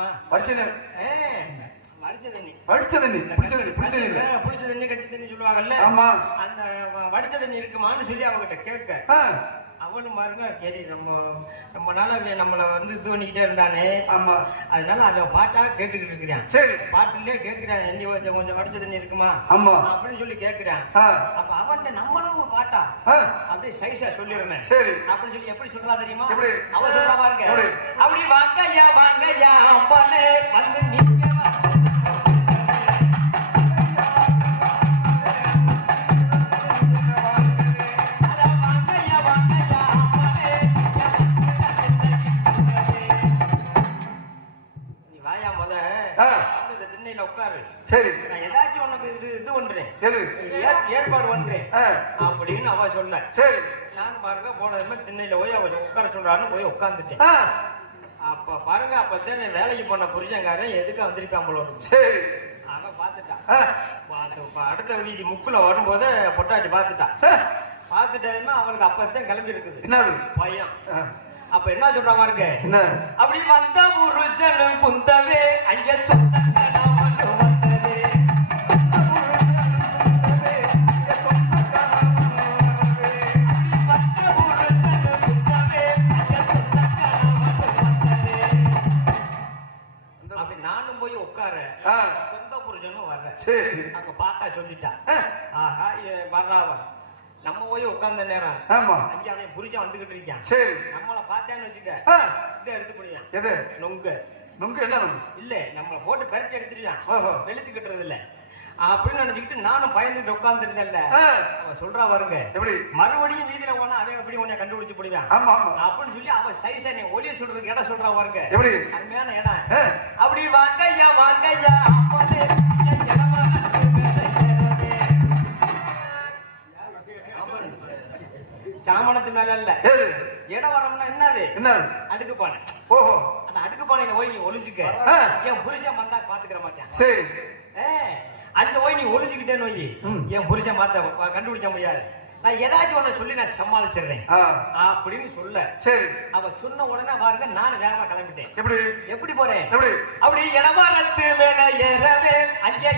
இருக்குமா? வடிச்ச தண்ணி கட்சி தண்ணி சொல்லுவாங்கல்ல, அந்த வடிச்ச தண்ணி இருக்குமான்னு சொல்லி அவகிட்ட கேட்க, அவனு பாருங்க சரி ரொம்ப நாளா நம்மள வந்து இது பண்ணிக்கிட்டே இருந்தானே, அதனால அவன் பாட்டா கேட்டுக்கிட்டு இருக்கிறான். சரி, பாட்டுலயே கேட்கிறான், எண்ணி கொஞ்சம் வடிச்ச தண்ணி இருக்குமா அப்படின்னு சொல்லி கேட்கிறான். அப்ப அவன்கிட்ட நம்மளும் பாட்டா அப்படியே சைஸா சொல்லிடுறேன். சரி அப்படின்னு சொல்லி எப்படி சொல்றா தெரியுமா? அவன் சொல்றா பாருங்க, அப்படி வாங்கய்யா வாங்கய்யா அம்பாலே வந்து நீங்க உட்காரு. சரி, நான் ஏதாச்சும் உனக்கு இது பண்றேன், ஏற்பாடு பண்றேன் அப்படின்னு அவ சொல்ல. சரி, நான் பாருங்க போனதுமே திண்ணையில போய் அவ உட்கார சொல்றான்னு போய் உட்கார்ந்துட்டேன். அப்ப பாருங்க, அப்பதான் வேலைக்கு போன புருஷங்காரன் எதுக்கு வந்திருக்கான் போல. சரி, அவன் பாத்துட்டான். அடுத்த வீதி முக்குல வரும்போது பொட்டாட்டி பாத்துட்டான். பாத்துட்டாலுமே அவளுக்கு அப்பதான் கிளம்பி இருக்குது. என்னது பையன். அப்ப என்ன சொல்றா பாருங்க, அப்படி வந்த புருஷன் குந்தவே அங்க சொந்த அங்க பார்த்தா சொல்லிட்டா, நம்ம போய் உட்கார்ந்த நேரம் அங்க அவன் புரிச்சா வந்துகிட்டு இருக்கான். சரி, நம்மள பார்த்தான்னு வச்சுக்க இதை எடுத்து போடுவான். எது? நொங்கு. நொங்கு என்ன இல்ல, நம்மள போட்டு பெரட்டி எடுத்துருவான், வெளுத்து கட்டுறது இல்ல அப்படின்னு நினைச்சுக்கிட்டு நானும் பயந்துட்டு உட்கார்ந்து இருந்தேன்ல. அவன் சொல்றா பாருங்க, எப்படி மறுபடியும் வீதியில போனா அவன் எப்படி கொஞ்சம் கண்டுபிடிச்சு போடுவான் அப்படின்னு சொல்லி அவன் சைஸா நீ ஒளிய சொல்றதுக்கு இடம் சொல்றா பாருங்க, எப்படி அருமையான இடம். அப்படி வாங்கய்யா வாங்கய்யா சாமனத்து மேல இல்ல, இடம் வரம்னா என்னது? என்ன அடுக்கு பானை. ஓஹோ, அந்த அடுக்கு பானையில போய் நீ ஒளிஞ்சுக்க, என் புருஷன் வந்தா பாத்துக்கிற மாட்டேன். சரி, அந்த போய் நீ ஒளிஞ்சுக்கிட்டேன்னு போய் என் புருஷன் பார்த்த கண்டுபிடிக்க முடியாது. நான் ஏதாச்சும் ஒண்ணு சொல்லி நான் சமாளிச்சிடுறேன் அப்படின்னு சொல்ல. சரி, அவ சொன்ன உடனே பாருங்க நானும் வேகமா கிளம்பிட்டேன். எப்படி எப்படி போறேன்? அப்படி இடமானத்து மேல ஏறவே அங்கே